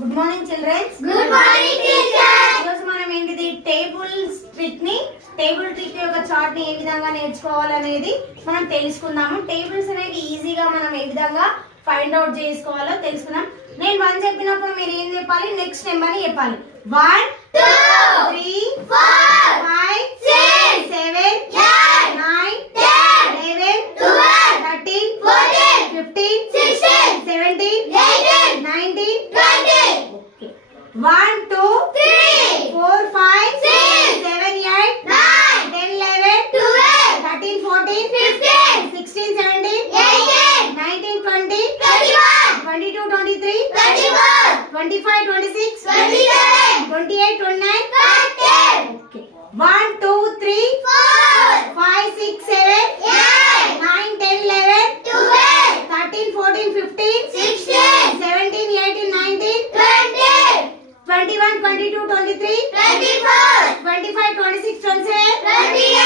Good morning childrens. Good morning teacher. ఈరోజు మనం ఏంటిది టేబుల్ ట్రిక్ యొక్క చార్ట్ ని ఏ విధంగా నేర్చుకోవాలనేది మనం తెలుసుకుందాము. టేబుల్స్ అనేవి ఈజీగా మనం ఏ విధంగా ఫైండ్ అవుట్ చేసుకోవాలో తెలుసుకుందాం. నేను 1 చెప్పినప్పుడు మీరు ఏం చెప్పాలి, నెక్స్ట్ నెంబర్ ని చెప్పాలి. 1 2 3 4 5 6 7 8 9 10 11 12 13 14 15 16 17 18 19 20. 1 2 3 4 5 6 7 8 9 10 11 12 13 14 15 16 17 18 19 20 21 22 23 24 25 26 27 28 29 30. Okay. 1 2 3 4 5 6 7 8 9 10 11 12 13 14 15 16 17 18 19 20 21 22 23 24 25 26 27 28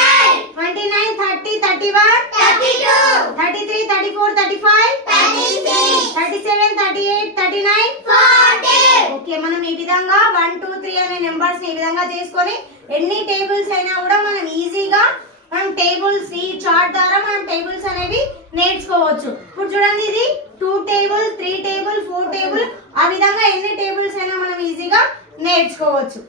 29 30 31 32 33 34 35 36 37 38 39 40. ఓకే, మనం ఈ విధంగా 1 2 3 అనే నెంబర్స్ ని ఈ విధంగా చేసుకొని ఎన్ని టేబుల్స్ అయినా కూడా మనం ఈజీగా టేబుల్స్ ఈ చార్ట్ ద్వారా మనం టేబుల్స్ అనేవి నేర్చుకోవచ్చు. ఇప్పుడు చూడండి, ఇది 2 టేబుల్ 3 టేబుల్ 4 టేబుల్, ఆ విధంగా ఎన్ని టేబుల్స్ అయినా మనం ఈజీగా నేర్చుకోవచ్చు.